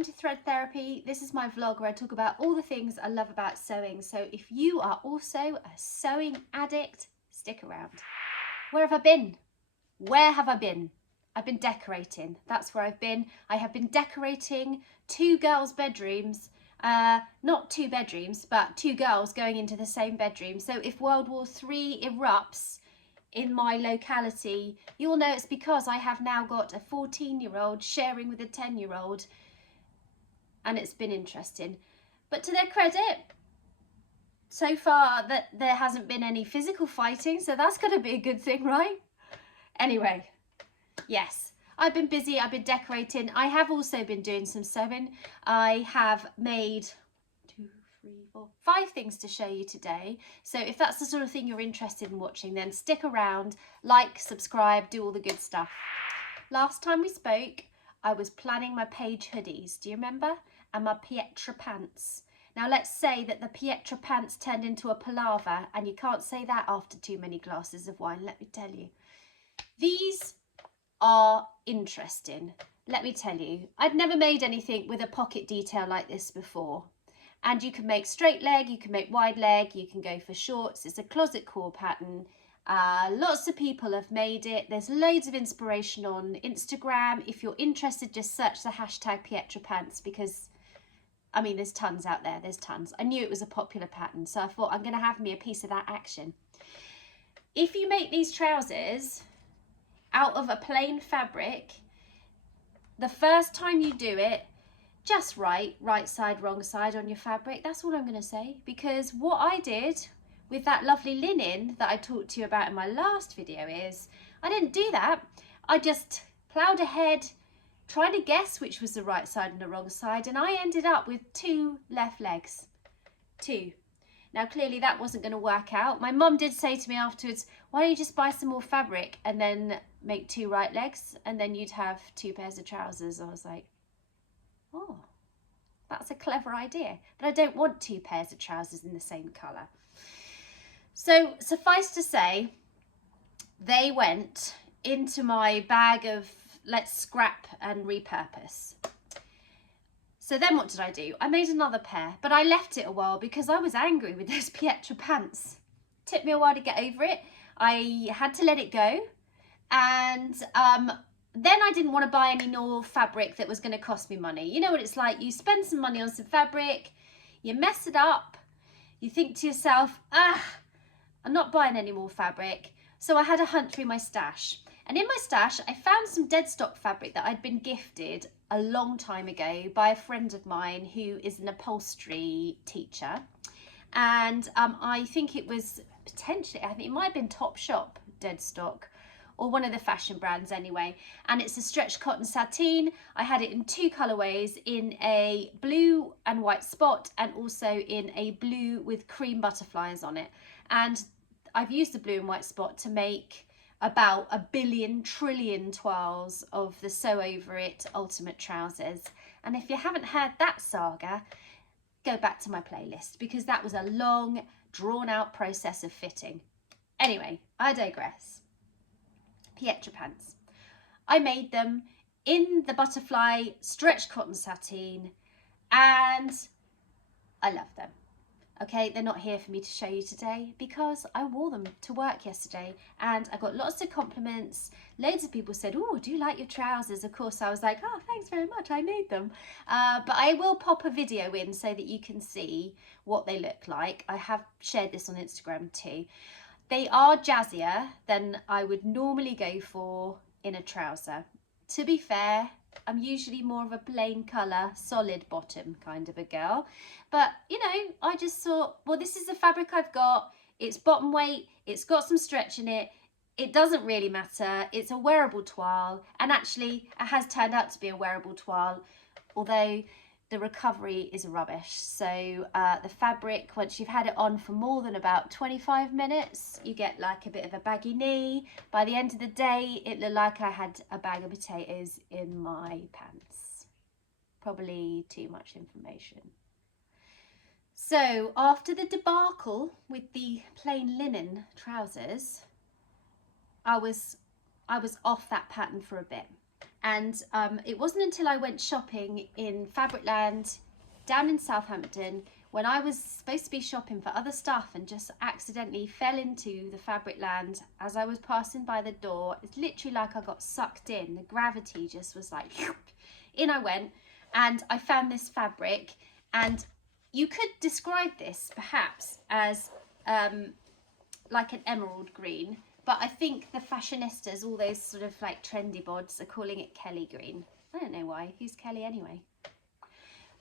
welcome to Thread Therapy. This is my vlog where I talk about all the things I love about sewing. So if you are also a sewing addict, stick around. Where have I been? Where have I been? I've been decorating. That's where I've been. I have been decorating two girls' bedrooms. Not two bedrooms, but two girls going into the same bedroom. So if World War III erupts in my locality, you'll know it's because I have now got a 14-year-old sharing with a 10-year-old, and it's been interesting. But to their credit, so far that there hasn't been any physical fighting, so that's got to be a good thing, right? Anyway, yes, I've been busy, I've been decorating. I have also been doing some sewing. I have made 5 things to show you today. So if that's the sort of thing you're interested in watching, then stick around, like, subscribe, do all the good stuff. Last time we spoke, I was planning my page hoodies, do you remember? And my Pietra pants. Now let's say that the Pietra pants turned into a palaver, and you can't say that after too many glasses of wine, let me tell you. These are interesting, let me tell you. I'd never made anything with a pocket detail like this before. And you can make straight leg, you can make wide leg, you can go for shorts. It's a closet core pattern. Lots of people have made it. There's loads of inspiration on Instagram. If you're interested, just search the hashtag Pietra pants, because, I mean, there's tons out there. There's tons. I knew it was a popular pattern, so I thought I'm going to have me a piece of that action. If you make these trousers out of a plain fabric, the first time you do it, just right side, wrong side on your fabric. That's all I'm going to say, because what I did with that lovely linen that I talked to you about in my last video is I didn't do that. I just ploughed ahead, trying to guess which was the right side and the wrong side, and I ended up with 2 left legs. 2. Now clearly that wasn't going to work out. My mum did say to me afterwards, why don't you just buy some more fabric and then make 2 right legs, and then you'd have 2 pairs of trousers. I was like, oh, that's a clever idea, but I don't want 2 pairs of trousers in the same colour. So suffice to say, they went into my bag of let's scrap and repurpose. So then what did I do? I made another pair, but I left it a while because I was angry with those Pietra pants. It took me a while to get over it. I had to let it go, and then I didn't want to buy any more fabric that was going to cost me money. You know what it's like, you spend some money on some fabric, you mess it up, you think to yourself, I'm not buying any more fabric. So I had a hunt through my stash. And in my stash, I found some dead stock fabric that I'd been gifted a long time ago by a friend of mine who is an upholstery teacher. And I think it was potentially, I think it might have been Topshop dead stock, or one of the fashion brands anyway, and it's a stretch cotton sateen. I had it in 2 colourways, in a blue and white spot, and also in a blue with cream butterflies on it. And I've used the blue and white spot to make about 1 billion trillion toiles of the Sew Over It ultimate trousers. And if you haven't heard that saga, go back to my playlist, because that was a long, drawn out process of fitting. Anyway, I digress. Pietra pants. I made them in the butterfly stretch cotton sateen, and I love them. Okay, they're not here for me to show you today because I wore them to work yesterday, and I got lots of compliments. Loads of people said, oh, do you like your trousers? Of course, I was like, oh, thanks very much, I made them. But I will pop a video in so that you can see what they look like. I have shared this on Instagram too. They are jazzier than I would normally go for in a trouser. To be fair, I'm usually more of a plain colour, solid bottom kind of a girl. But, you know, I just thought, well, this is the fabric I've got. It's bottom weight. It's got some stretch in it. It doesn't really matter. It's a wearable toile. And actually, it has turned out to be a wearable toile, although the recovery is rubbish. So the fabric, once you've had it on for more than about 25 minutes, you get like a bit of a baggy knee. By the end of the day, it looked like I had a bag of potatoes in my pants. Probably too much information. So after the debacle with the plain linen trousers, I was off that pattern for a bit. And it wasn't until I went shopping in Fabricland down in Southampton, when I was supposed to be shopping for other stuff and just accidentally fell into the Fabricland as I was passing by the door. It's literally like I got sucked in. The gravity just was like, in I went, and I found this fabric. And you could describe this perhaps as like an emerald green, but I think the fashionistas, all those sort of like trendy bods, are calling it Kelly green. I don't know why. Who's Kelly anyway?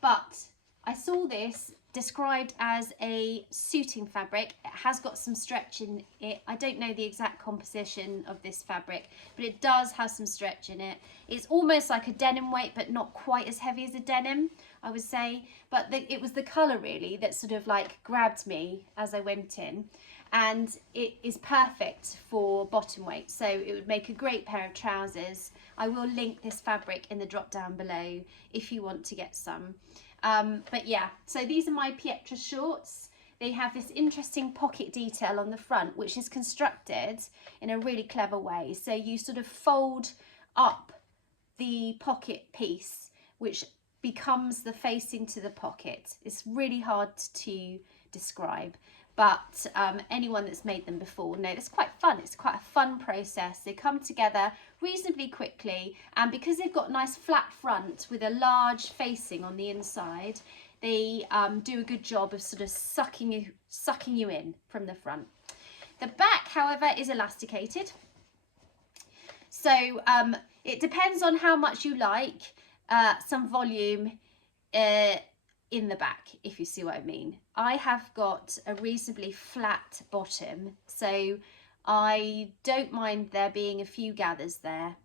But I saw this described as a suiting fabric. It has got some stretch in it. I don't know the exact composition of this fabric, but it does have some stretch in it. It's almost like a denim weight, but not quite as heavy as a denim, I would say. But it was the colour really that sort of like grabbed me as I went in. And it is perfect for bottom weight, so it would make a great pair of trousers. I will link this fabric in the drop down below if you want to get some. But yeah, so these are my Pietra shorts. They have this interesting pocket detail on the front, which is constructed in a really clever way. So you sort of fold up the pocket piece, which becomes the facing to the pocket. It's really hard to describe, but anyone that's made them before know it's quite fun. It's quite a fun process. They come together reasonably quickly, and because they've got a nice flat front with a large facing on the inside, they do a good job of sort of sucking you in from the front. The back, however, is elasticated, so it depends on how much you like some volume in the back, if you see what I mean. I have got a reasonably flat bottom, so I don't mind there being a few gathers there.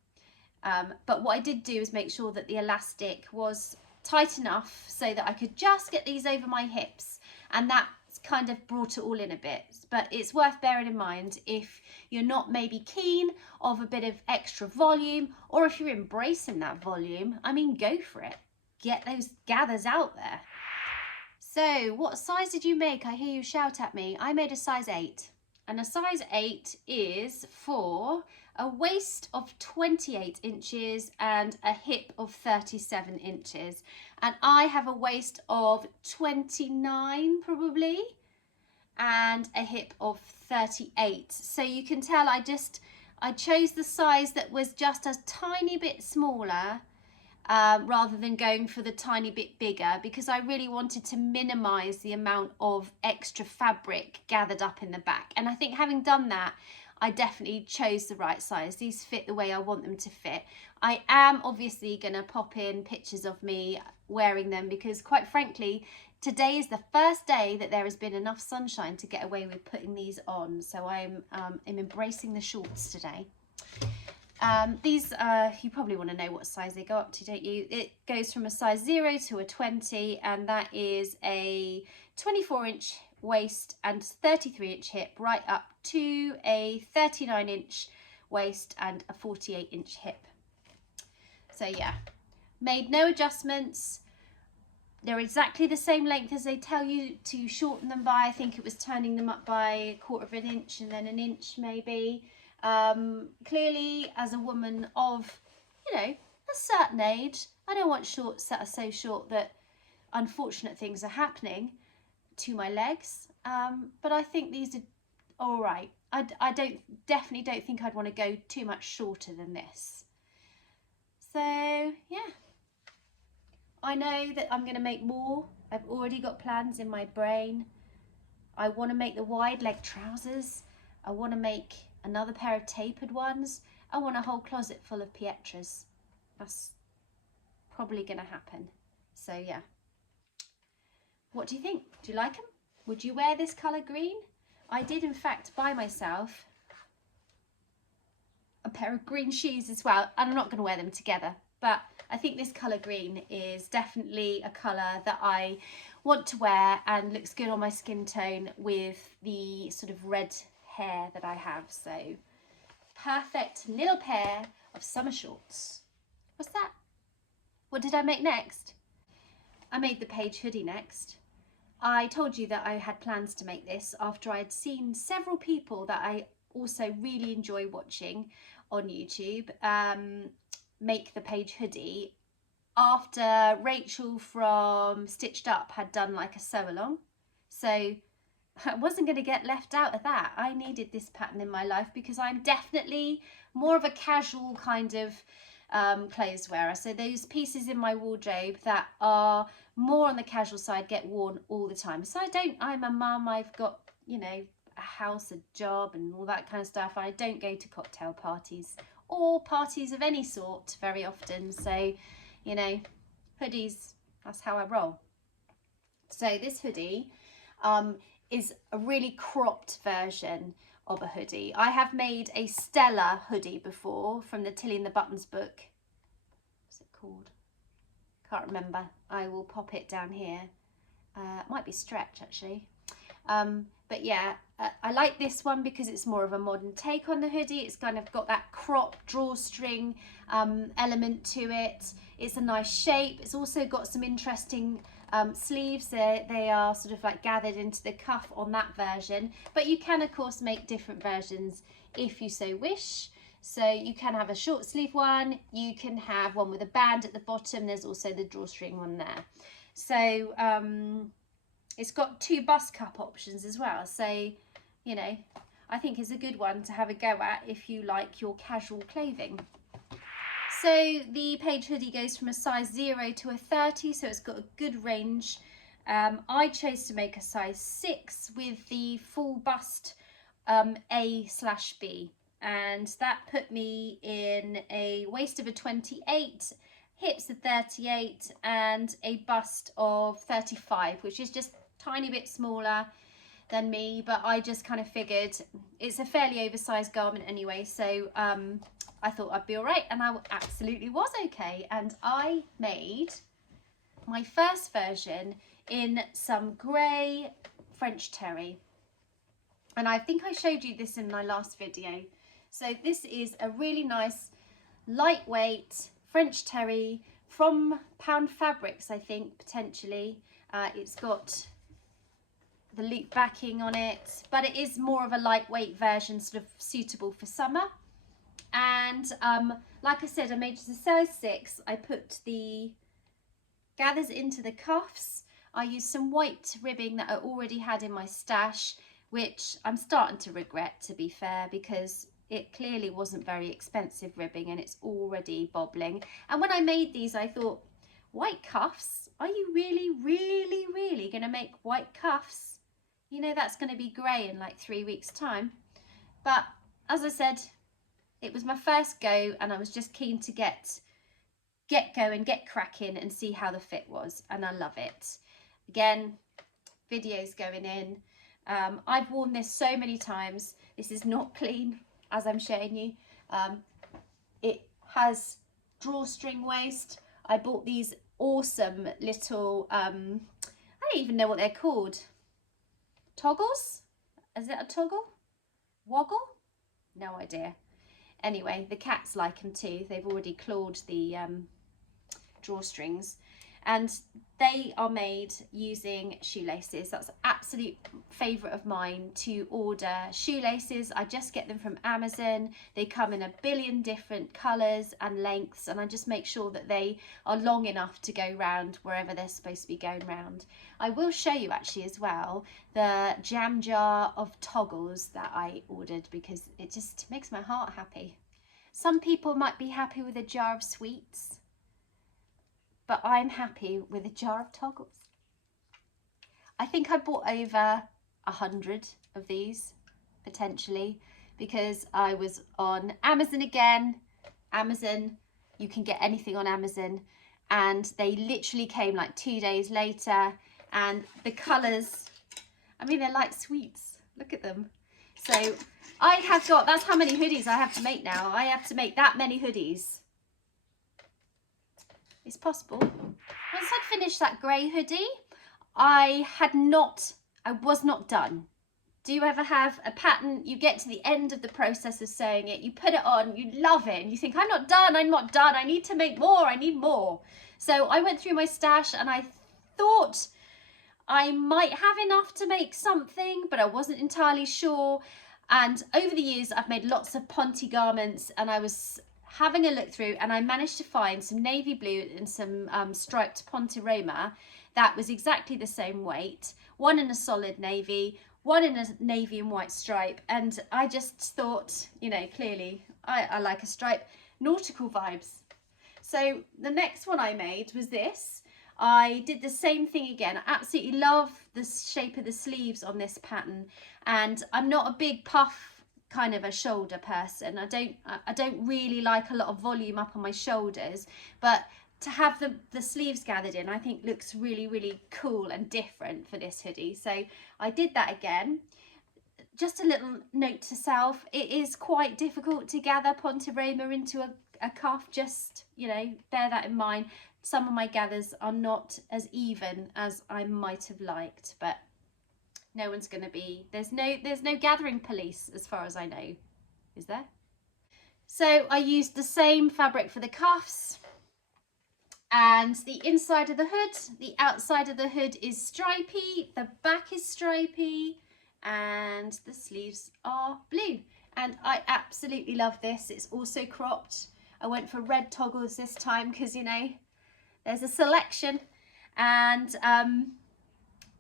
But what I did do is make sure that the elastic was tight enough so that I could just get these over my hips, and that kind of brought it all in a bit. But it's worth bearing in mind if you're not maybe keen of a bit of extra volume, or if you're embracing that volume, I mean, go for it. Get those gathers out there. So what size did you make? I hear you shout at me. I made a size 8, and a size 8 is for a waist of 28 inches and a hip of 37 inches. And I have a waist of 29 probably, and a hip of 38. So you can tell I chose the size that was just a tiny bit smaller, rather than going for the tiny bit bigger, because I really wanted to minimize the amount of extra fabric gathered up in the back. And I think having done that, I definitely chose the right size. These fit the way I want them to fit. I am obviously going to pop in pictures of me wearing them, because quite frankly, today is the first day that there has been enough sunshine to get away with putting these on. So I'm embracing the shorts today. These, you probably want to know what size they go up to, don't you? It goes from a size 0 to a 20, and that is a 24-inch waist and 33-inch hip, right up to a 39-inch waist and a 48-inch hip. So yeah, made no adjustments. They're exactly the same length as they tell you to shorten them by. I think it was turning them up by 1/4 inch and then an inch maybe. Clearly, as a woman of, you know, a certain age, I don't want shorts that are so short that unfortunate things are happening to my legs. But I think these are all right. I definitely don't think I'd want to go too much shorter than this. So yeah, I know that I'm going to make more. I've already got plans in my brain. I want to make the wide leg trousers. I want to make another pair of tapered ones. I want a whole closet full of Pietras. That's probably going to happen. So yeah. What do you think? Do you like them? Would you wear this colour green? I did in fact buy myself a pair of green shoes as well, and I'm not going to wear them together, but I think this colour green is definitely a colour that I want to wear and looks good on my skin tone with the sort of red hair that I have. So perfect little pair of summer shorts. What's that? What did I make next? I made the Paige hoodie next. I told you that I had plans to make this after I'd seen several people that I also really enjoy watching on YouTube make the page hoodie after Rachel from Stitched Up had done like a sew along. So I wasn't going to get left out of that. I needed this pattern in my life because I'm definitely more of a casual kind of clothes wearer. So those pieces in my wardrobe that are more on the casual side get worn all the time. So I'm a mum, I've got, you know, a house, a job and all that kind of stuff. I don't go to cocktail parties or parties of any sort very often. So, you know, hoodies, that's how I roll. So this hoodie is a really cropped version of a hoodie. I have made a Stella hoodie before from the Tilly and the Buttons book. What's it called? Can't remember. I will pop it down here. It might be Stretch actually. But yeah, I like this one because it's more of a modern take on the hoodie. It's kind of got that crop drawstring element to it. It's a nice shape. It's also got some interesting sleeves. They are sort of like gathered into the cuff on that version, but you can of course make different versions if you so wish. So you can have a short sleeve one, you can have one with a band at the bottom. There's also the drawstring one there. So it's got 2 bust cup options as well. So, you know, I think it's a good one to have a go at if you like your casual clothing. So the page hoodie goes from a size 0 to a 30, so it's got a good range. I chose to make a size 6 with the full bust A/B, and that put me in a waist of a 28, hips of 38 and a bust of 35, which is just a tiny bit smaller than me, but I just kind of figured it's a fairly oversized garment anyway, so I thought I'd be all right, and I absolutely was okay. And I made my first version in some grey French terry, and I think I showed you this in my last video. So this is a really nice lightweight French terry from Pound Fabrics, I think, potentially. It's got the loop backing on it, but it is more of a lightweight version, sort of suitable for summer. And like I said, I made it a size 6. I put the gathers into the cuffs. I used some white ribbing that I already had in my stash, which I'm starting to regret, to be fair, because it clearly wasn't very expensive ribbing and it's already bobbling. And when I made these, I thought, white cuffs? Are you really going to make white cuffs? You know, that's going to be grey in like 3 weeks' time. But as I said, it was my first go, and I was just keen to get going, get cracking and see how the fit was, and I love it. Again, videos going in. I've worn this so many times. This is not clean, as I'm showing you. It has drawstring waist. I bought these awesome little, I don't even know what they're called. Toggles? Is it a toggle? Woggle? No idea. Anyway, the cats like them too. They've already clawed the drawstrings, and they are made using shoelaces. That's an absolute favourite of mine to order shoelaces. I just get them from Amazon. They come in a billion different colours and lengths, and I just make sure that they are long enough to go round wherever they're supposed to be going round. I will show you actually as well the jam jar of toggles that I ordered, because it just makes my heart happy. Some people might be happy with a jar of sweets, but I'm happy with a jar of toggles. I think I bought over 100 of these, potentially, because I was on Amazon again. Amazon, you can get anything on Amazon, and they literally came like 2 days later, and the colours, I mean, they're like sweets. Look at them. So I have got, that's how many hoodies I have to make now. I have to make that many hoodies. It's possible. Once I'd finished that grey hoodie, I was not done. Do you ever have a pattern, you get to the end of the process of sewing it, you put it on, you love it, and you think, I'm not done, I need to make more, I need more. So I went through my stash and I thought I might have enough to make something, but I wasn't entirely sure. And over the years, I've made lots of Ponte garments, and I was having a look through, and I managed to find some navy blue and some striped Ponte Roma that was exactly the same weight, one in a solid navy, one in a navy and white stripe. And I just thought, you know, clearly I like a stripe, nautical vibes. So the next one I made was this. I did the same thing again. I absolutely love the shape of the sleeves on this pattern, and I'm not a big puff kind of a shoulder person. I don't really like a lot of volume up on my shoulders, but to have the sleeves gathered in, I think looks really, really cool and different for this hoodie. So I did that again. Just a little note to self, it is quite difficult to gather Ponte Roma into a cuff, just, you know, bear that in mind. Some of my gathers are not as even as I might have liked, but no one's going to be, there's no gathering police as far as I know, is there? So I used the same fabric for the cuffs and the inside of the hood. The outside of the hood is stripy, the back is stripy, and the sleeves are blue. And I absolutely love this. It's also cropped. I went for red toggles this time because, you know, there's a selection. And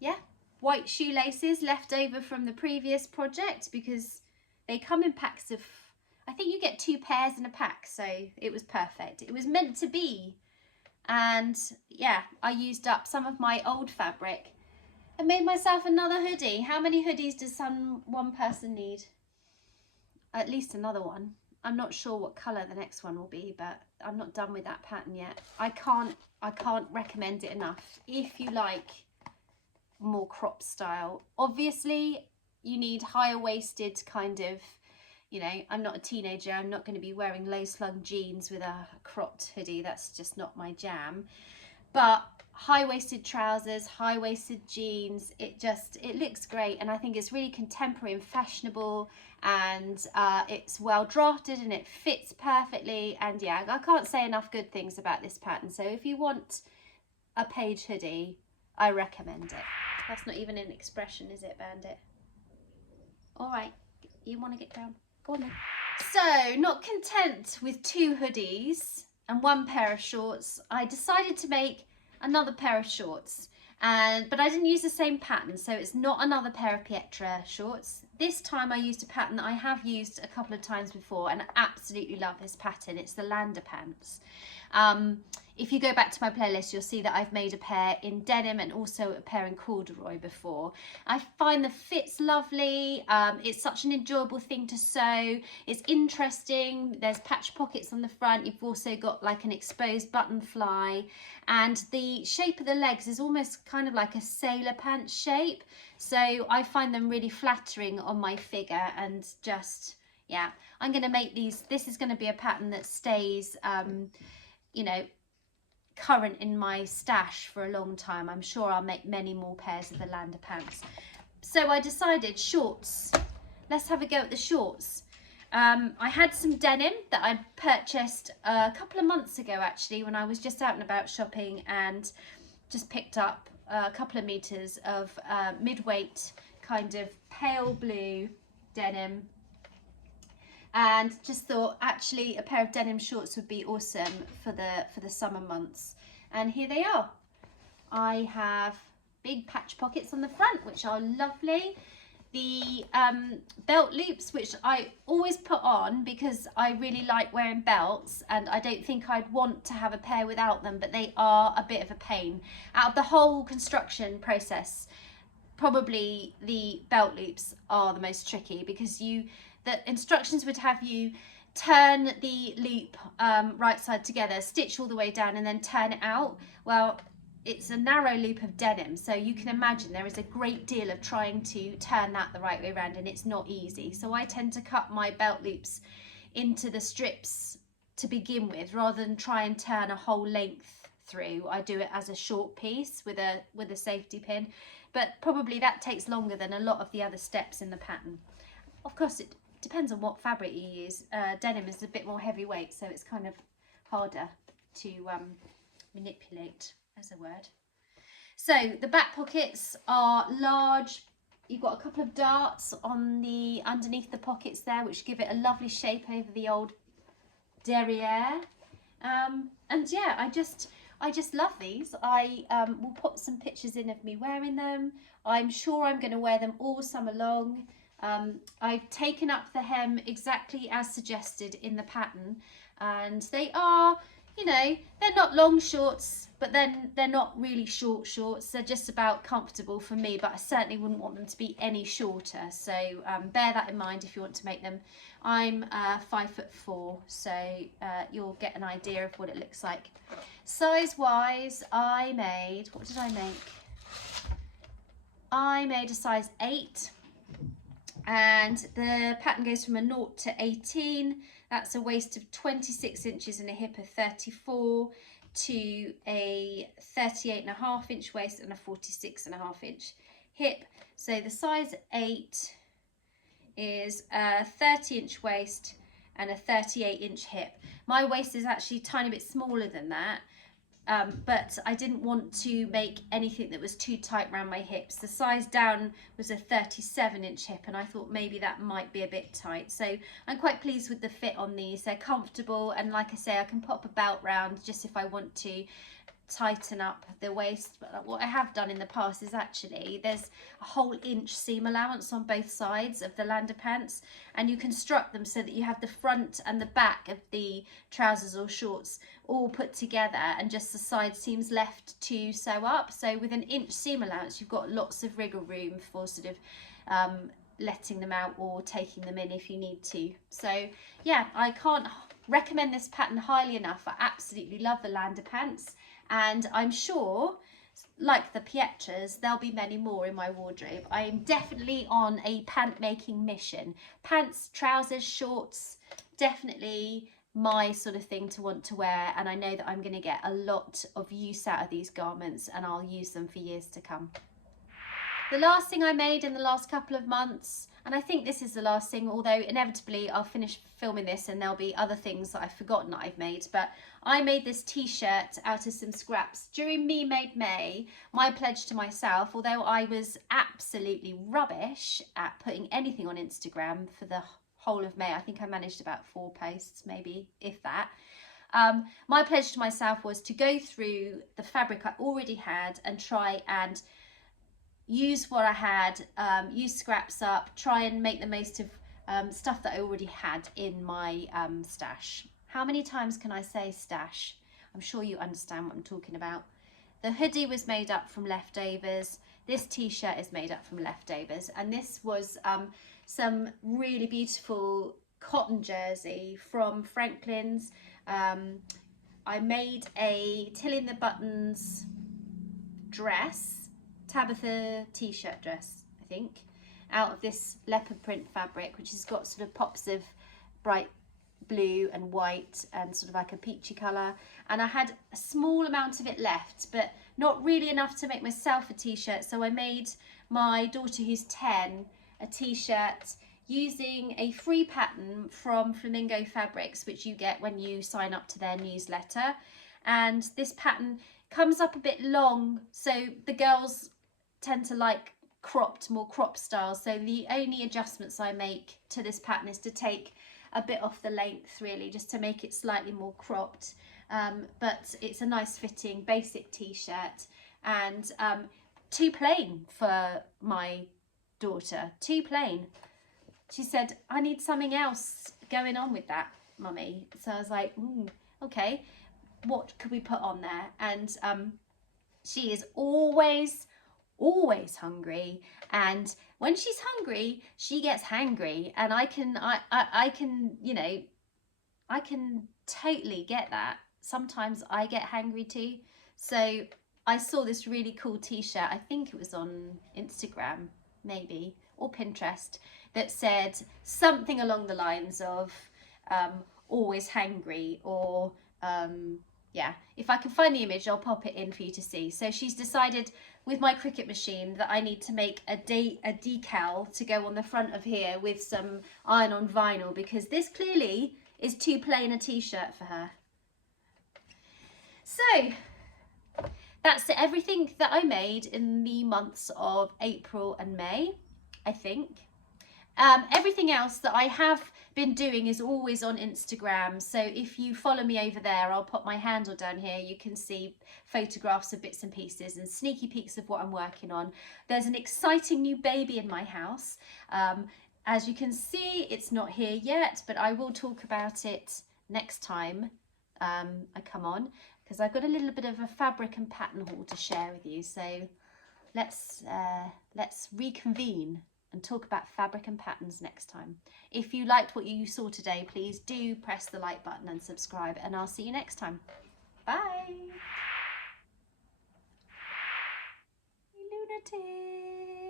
yeah, white shoelaces left over from the previous project because they come in packs of, I think you get 2 pairs in a pack, so it was perfect. It was meant to be. And yeah, I used up some of my old fabric and made myself another hoodie. How many hoodies does one person need? At least another one. I'm not sure what colour the next one will be, but I'm not done with that pattern yet. I can't recommend it enough. If you like more crop style, obviously you need higher waisted kind of, you know, I'm not a teenager. I'm not going to be wearing low slung jeans with a cropped hoodie. That's just not my jam. But high-waisted trousers, high-waisted jeans, it looks great, and I think it's really contemporary and fashionable, and it's well drafted and it fits perfectly. And yeah, I can't say enough good things about this pattern. So if you want a page hoodie, I recommend it. That's not even an expression, is it, Bandit? All right, you want to get down? Go on then. So, not content with 2 hoodies and 1 pair of shorts, I decided to make another pair of shorts, but I didn't use the same pattern, so it's not another pair of Pietra shorts. This time I used a pattern that I have used a couple of times before, and I absolutely love this pattern. It's the Lander pants. If you go back to my playlist, you'll see that I've made a pair in denim and also a pair in corduroy before. I find the fit's lovely. It's such an enjoyable thing to sew. It's interesting. There's patch pockets on the front. You've also got like an exposed button fly, and the shape of the legs is almost kind of like a sailor pants shape. So I find them really flattering on my figure, and just, yeah, I'm going to make these. This is going to be a pattern that stays, you know, current in my stash for a long time. I'm sure I'll make many more pairs of the Lander pants. So I decided shorts. Let's have a go at the shorts. I had some denim that I purchased a couple of months ago, actually, when I was just out and about shopping, and just picked up a couple of meters of mid-weight kind of pale blue denim, and just thought actually a pair of denim shorts would be awesome for the summer months. And here they are. I have big patch pockets on the front, which are lovely. The belt loops, which I always put on because I really like wearing belts, and I don't think I'd want to have a pair without them, but they are a bit of a pain. Out of the whole construction process, probably the belt loops are the most tricky, because the instructions would have you turn the loop right side together, stitch all the way down, and then turn it out. Well, it's a narrow loop of denim, so you can imagine there is a great deal of trying to turn that the right way around, and it's not easy. So I tend to cut my belt loops into the strips to begin with, rather than try and turn a whole length through. I do it as a short piece with a safety pin, but probably that takes longer than a lot of the other steps in the pattern. Of course, it depends on what fabric you use. Denim is a bit more heavyweight, so it's kind of harder to manipulate, as a word. So the back pockets are large. You've got a couple of darts on underneath the pockets there, which give it a lovely shape over the old derriere. And yeah, I just love these. I will put some pictures in of me wearing them. I'm sure I'm going to wear them all summer long. I've taken up the hem exactly as suggested in the pattern, and they are, you know, they're not long shorts, but then they're not really short shorts. They're just about comfortable for me, but I certainly wouldn't want them to be any shorter. So bear that in mind if you want to make them. I'm 5'4", so you'll get an idea of what it looks like. Size wise, I made, what did I make? I made a size 8, and the pattern goes from a 0 to 18. That's a waist of 26 inches and a hip of 34 to a 38.5 inch waist and a 46.5 inch hip. So the size 8 is a 30 inch waist and a 38 inch hip. My waist is actually a tiny bit smaller than that, but I didn't want to make anything that was too tight around my hips. The size down was a 37 inch hip, and I thought maybe that might be a bit tight. So I'm quite pleased with the fit on these. They're comfortable, and like I say, I can pop a belt round just if I want to tighten up the waist. But what I have done in the past is actually there's a whole inch seam allowance on both sides of the Lander pants, and you construct them so that you have the front and the back of the trousers or shorts all put together and just the side seams left to sew up. So with an inch seam allowance, you've got lots of wriggle room for sort of letting them out or taking them in if you need to. So yeah, I can't recommend this pattern highly enough. I absolutely love the Lander pants, and I'm sure, like the Pietras, there'll be many more in my wardrobe. I am definitely on a pant making mission. Pants, trousers, shorts, definitely my sort of thing to want to wear, and I know that I'm going to get a lot of use out of these garments, and I'll use them for years to come. The last thing I made in the last couple of months, and I think this is the last thing, although inevitably I'll finish filming this and there'll be other things that I've forgotten that I've made, but I made this t-shirt out of some scraps. During Me Made May, my pledge to myself, although I was absolutely rubbish at putting anything on Instagram for the whole of May, I think I managed about 4 posts, maybe, if that. My pledge to myself was to go through the fabric I already had and try and use what I had, use scraps up, try and make the most of stuff that I already had in my stash. How many times can I say stash? I'm sure you understand what I'm talking about. The hoodie was made up from leftovers. This t-shirt is made up from leftovers, and this was some really beautiful cotton jersey from Franklin's. I made a till in the buttons dress, Tabitha t-shirt dress, I think, out of this leopard print fabric, which has got sort of pops of bright blue and white and sort of like a peachy colour, and I had a small amount of it left, but not really enough to make myself a t-shirt, so I made my daughter, who's 10, a t-shirt using a free pattern from Flamingo fabrics, which you get when you sign up to their newsletter. And this pattern comes up a bit long, so the girls tend to like more cropped styles, so the only adjustments I make to this pattern is to take a bit off the length, really, just to make it slightly more cropped, but it's a nice fitting basic t-shirt, and too plain for my daughter, too plain. She said, I need something else going on with that, mummy. So I was like, okay, what could we put on there? And she is always hungry, and when she's hungry she gets hangry, and I can you know, I can totally get that. Sometimes I get hangry too. So I saw this really cool t-shirt, I think it was on Instagram maybe, or Pinterest, that said something along the lines of always hangry, or yeah, if I can find the image I'll pop it in for you to see. So she's decided with my Cricut machine that I need to make a decal to go on the front of here with some iron-on vinyl, because this clearly is too plain a t-shirt for her. So that's everything that I made in the months of April and May, I think. Everything else that I have been doing is always on Instagram. So if you follow me over there, I'll put my handle down here. You can see photographs of bits and pieces and sneaky peeks of what I'm working on. There's an exciting new baby in my house. As you can see, it's not here yet, but I will talk about it next time I come on, because I've got a little bit of a fabric and pattern haul to share with you. So let's reconvene and talk about fabric and patterns next time. If you liked what you saw today, please do press the like button and subscribe, and I'll see you next time. Bye. Lunatic.